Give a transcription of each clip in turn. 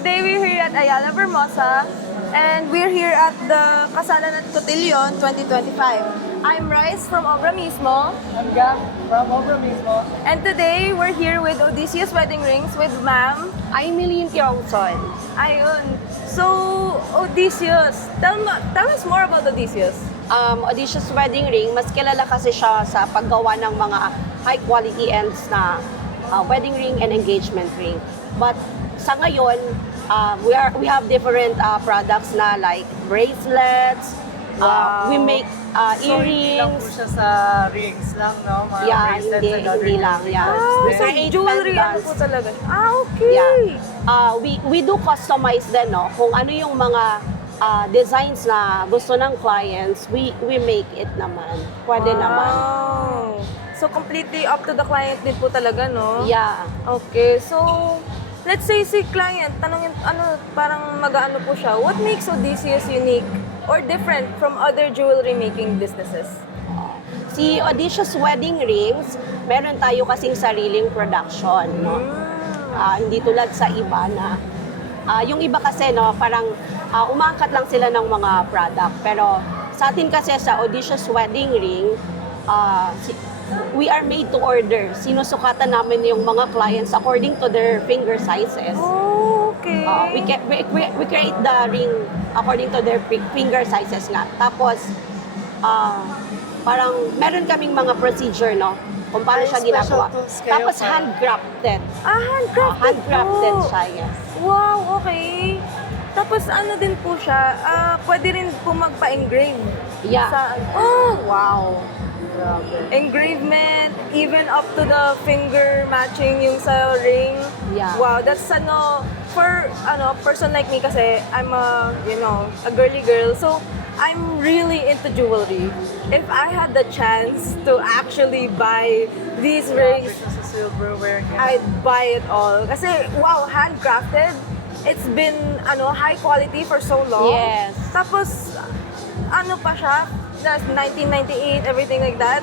today we're here at Ayala Vermosa and we're here at the Kasalan at Cotillion 2025. I'm Rice from Obra Mismo. I'm Gab from Obra Mismo. And today we're here with Odysseus Wedding Rings with Ma'am. I'm Milene Tirongson. Ayun. So, Odysseus, tell us more about Odysseus. Odysseus Wedding Ring, mas kilala kasi siya sa paggawa ng mga high quality ends na wedding ring and engagement ring. But sa ngayon, we have different products na like bracelets, we make So, hindi lang po earrings. siya sa rings lang, no? Mga Yeah, bracelets and other hindi lang. Yeah. parts So, din. Eight jewelry ano pendants. po talaga? Okay. Yeah. We do customize din, no? Kung ano yung mga designs na gusto ng clients, we make it naman. Pwede naman. Wow. So, completely up to the client din po talaga, no? Yeah. Okay, so let's say si client, tanongin, parang mag-ano po siya, what makes Odysseus unique or different from other jewelry making businesses? Si Odysseus Wedding Rings, meron tayo kasing sariling production, no? Hindi tulad sa iba na, yung iba kasi, no, parang umaangkat lang sila ng mga product. Pero sa atin kasi sa Odysseus Wedding Ring, we are made to order. Sinusukatan namin yung mga clients according to their finger sizes. Oh, okay. We create the ring according to their finger sizes nga. Tapos, parang meron kaming mga procedure, no? Kung paano Ay, siya special ginagawa. tools kayo Tapos para- handcrafted. Handcrafted Handcrafted po. siya, yes. Wow, okay. Tapos ano din po siya, pwede rin po magpa-engrave. Yeah. Oh, wow. Grabe. Engravement, even up to the finger matching yung sa ring. Yeah. Wow, that's for person like me kasi I'm a girly girl. So I'm really into jewelry. If I had the chance to actually buy these Grabe rings, siya sa silverware niya. I'd buy it all. Kasi wow, handcrafted. It's been high quality for so long. Yes. Tapos pa siya? That's 1998, everything like that.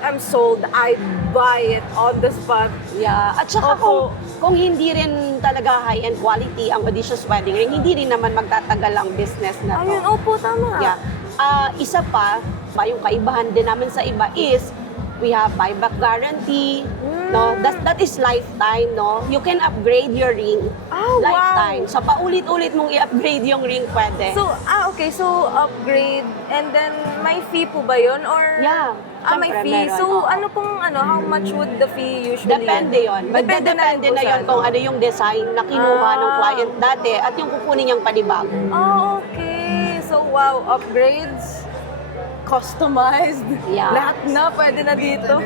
I'm sold. I'd buy it on the spot. Yeah. At saka Opo. kung hindi rin talaga high-end quality ang Odysseus Wedding Ring, hindi rin naman magtatagal ang business na to. Ayun, opo, tama. Yeah. Isa pa, yung kaibahan din namin sa iba is we have buyback guarantee. No, that is lifetime, no. You can upgrade your ring. Oh, wow. Lifetime. So paulit-ulit mong i-upgrade yung ring pwede. So, okay. So, upgrade. And then, may fee po ba yun? Or, Yeah. may Siyempre, fee. meron, So, oo. how much would the fee usually? Depende yon. Depende po na sa yon kung ano yung design na kinuha ng client dati at yung kukunin niyang panibago. Oh, okay. So, wow, upgrades, customized. Yeah. Lahat na pwede na dito.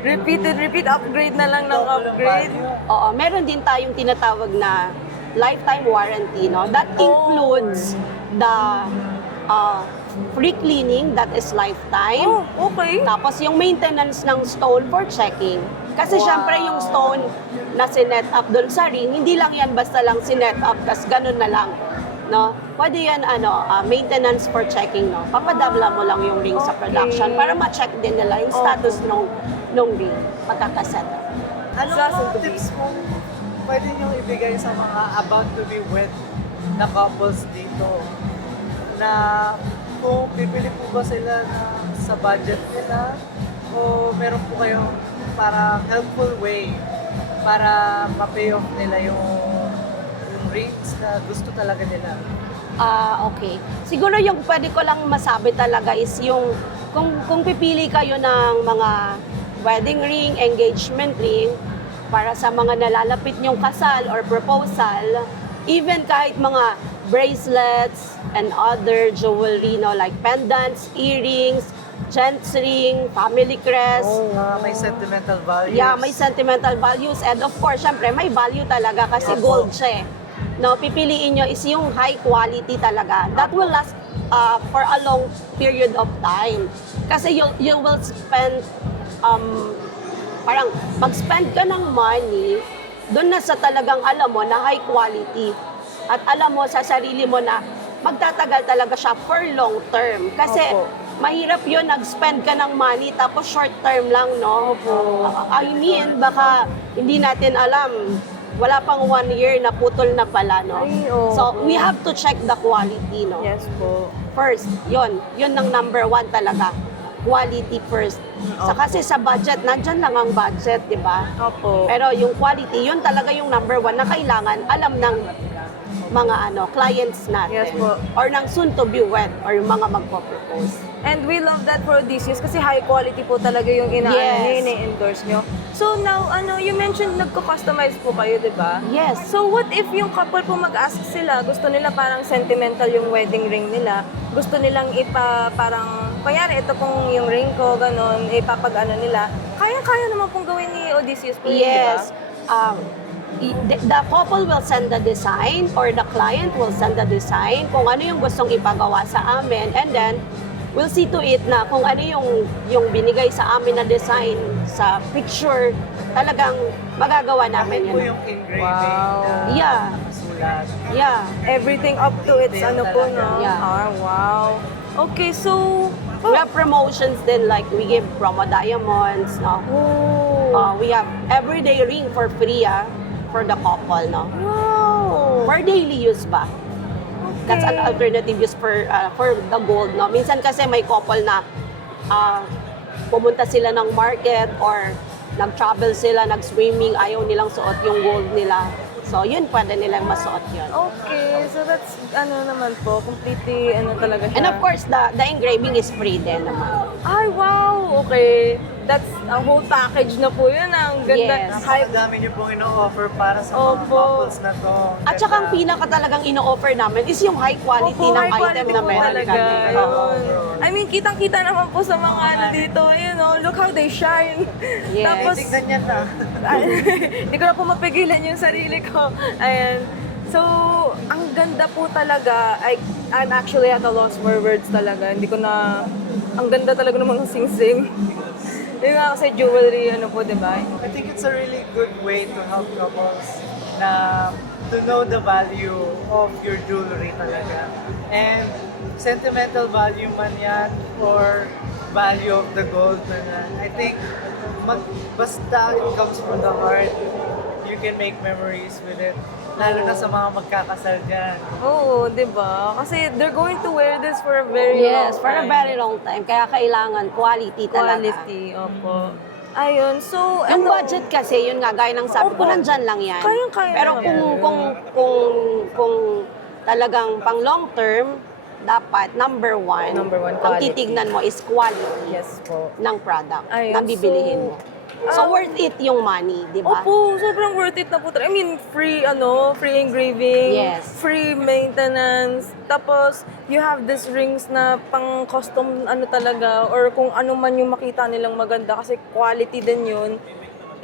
Repeat, upgrade na lang ng upgrade. Oo, meron din tayong tinatawag na lifetime warranty, no? That includes the free cleaning, that is lifetime. Oh, okay. Tapos yung maintenance ng stone for checking. Kasi Wow. syempre yung stone na sinet up doon sa ring, hindi lang yan basta lang sinet up, tas ganun na lang. No? Pwede yan maintenance for checking, no? Papadabla mo lang yung ring sa Okay. production para ma-check din nila yung status nung ring pagkakaset. Ano Just mga to be. tips mo pwede niyong ibigay sa mga about to be wed na couples dito? Na kung bibili po ba sila sa budget nila o meron po kayong para helpful way para ma-pay off nila yung rings na gusto talaga nila? Okay. Siguro yung pwede ko lang masabi talaga is yung kung pipili kayo ng mga wedding ring, engagement ring, para sa mga nalalapit nyong kasal or proposal, even kahit mga bracelets and other jewelry, no, like pendants, earrings, gents ring, family crest. May sentimental values. Yeah, may sentimental values. And of course, syempre, may value talaga kasi Opo. gold siya eh. No, pipiliin nyo is yung high quality talaga. That will last for a long period of time. Kasi you will spend, parang mag-spend ka ng money, doon na sa talagang alam mo na high quality. At alam mo sa sarili mo na magtatagal talaga siya for long term. Kasi Opo. mahirap yun, nag-spend ka ng money tapos short term lang, no? I mean, baka hindi natin alam wala pang 1 year na putol na pala, no? Ay, oo. So, we have to check the quality, no? Yes po. First, yun ang number 1 talaga. Quality first. So, kasi sa budget, nandyan lang ang budget, di ba? Opo. Pero yung quality, yun talaga yung number 1 na kailangan alam ng mga clients natin. Yes po. Or ng soon to be wed or yung mga magpo-propose. And we love that for Odysseus kasi high quality po talaga yung Yes. ini-endorse nyo. So now, you mentioned nagko-customize po kayo, di ba? Yes. So what if yung couple po mag-ask sila, gusto nila parang sentimental yung wedding ring nila, gusto nilang parang, kanyari ito pong yung ring ko, ganon, ipapag-ano nila, kaya-kaya naman pong gawin ni Odysseus po yun, Yes. di ba? The couple will send the design or the client will send the design kung ano yung gustong ipagawa sa amin, and then we'll see to it na kung ano yung binigay sa amin na design sa picture, talagang magagawa namin Kahit po yun. yung engraving Wow. na Yeah. sulat. Yeah. Everything up to its Detail ano po, talaga. no? Yeah. Ah, wow. Okay, so... We have promotions din, like we give promo diamonds, no? Oh. We have everyday ring for free, for the couple, no? Wow. For daily use ba? That's an alternative use for the gold, no? Minsan kasi may couple na pumunta sila ng market or nag-travel sila, nag-swimming, ayaw nilang suot yung gold nila. So, yun, pwede nilang masuot yun. Okay, so that's naman po, completely talaga siya. And of course, the engraving is free din naman. Ay, wow! Okay. That's a whole package na po yun. Ang ganda. Yes. Hype. Napakadami niyo pong ino-offer para sa mga Opo. couples na to. At saka ang pinaka talagang ino-offer namin is yung high quality Opo, ng high item quality na po meron talaga. kami. Oo. Yun. I mean, kitang-kita naman po sa mga dito, look how they shine. Yes. Tapos, Tignan niya na. hindi ko na po mapigilan yung sarili ko. Ayan. So, ang ganda po talaga. I'm actually at a loss for words talaga. Hindi ko na, ang ganda talaga ng mga sing-sing. Yung nga kasi jewelry, po, di ba? I think it's a really good way to help couples na to know the value of your jewelry talaga. And sentimental value man yan or value of the gold man yan. I think basta it comes from the heart, you can make memories with it. Lalo na sa mga magkakasal dyan. Oo, di ba? Kasi they're going to wear this for a very long Yes, for a time. very long time. Kaya kailangan quality talaga. Quality, opo. Ayun, so, Yung budget kasi, yun nga, gaya ng sabi ko, Opo. nandyan lang yan. Kayang-kaya Pero naman. kung talagang pang long term, dapat number one, Number one, ang quality. titignan mo is quality Yes po. ng product Ayun, na bibilihin mo. So, worth it yung money, di ba? Opo, sobrang worth it na po. I mean, free engraving, Yes. free maintenance, tapos you have these rings na pang custom talaga, or kung ano man yung makita nilang maganda kasi quality din yun.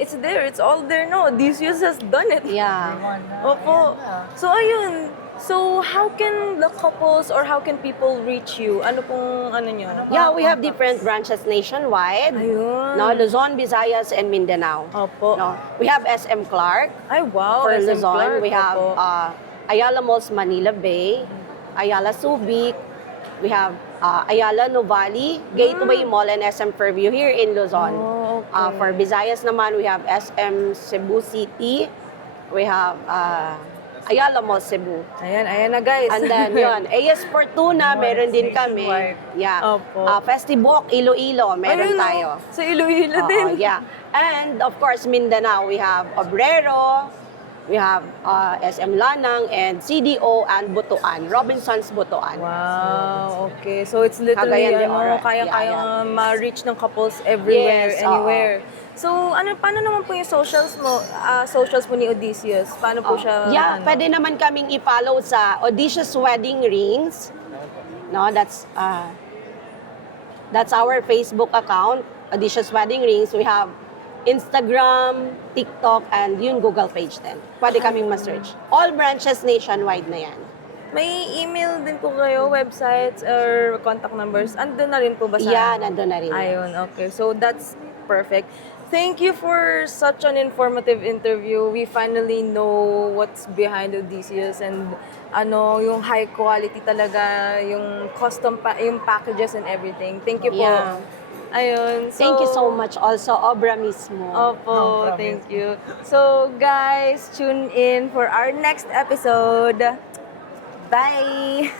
It's there, it's all there, no? Odysseus has done it. Yeah. Opo. So, ayun. So, how can the couples or how can people reach you? Ano pong nyo? Yeah, we have different branches nationwide. Ayun. No, Luzon, Visayas, and Mindanao. Opo. No, we have SM Clark Ay, wow. for SM Luzon. Clark, We have opo. Ayala Malls, Manila Bay, Ayala Subic. We have Ayala Nuvali, Gateway Mall, and SM Fairview here in Luzon. Oh, okay. For Visayas naman, we have SM Cebu City. We have Ayala Mall, Cebu. Ayan na guys. And then, yun, AS Fortuna, meron din kami. nationwide. Yeah. Opo. Festibok, Iloilo, meron Ayun, tayo. Sa Iloilo Oo, din. yeah. And of course, Mindanao, we have Obrero, we have SM Lanang, and CDO and Butuan, Robinson's Butuan. Wow, okay. So it's literally, Cagayan de Oro. kaya Yeah. ma-reach ng couples everywhere, Yes, anywhere. So, paano naman po yung socials mo ni Odysseus? Paano po siya? Yeah, pwede naman kaming i-follow sa Odysseus Wedding Rings. No, that's our Facebook account, Odysseus Wedding Rings. We have Instagram, TikTok, and yung Google page din. Pwede kaming ma-search. All branches nationwide na yan. May email din po kayo, websites, or contact numbers? Andun na rin po ba sa... Yeah, nandun na rin. Ayun, okay. So that's perfect. Thank you for such an informative interview. We finally know what's behind Odysseus and yung high quality talaga, yung custom yung packages and everything. Thank you po. Yeah. Ayun. Thank you so much also, Obra mismo. Opo, No problem. thank you. So, guys, tune in for our next episode. Bye!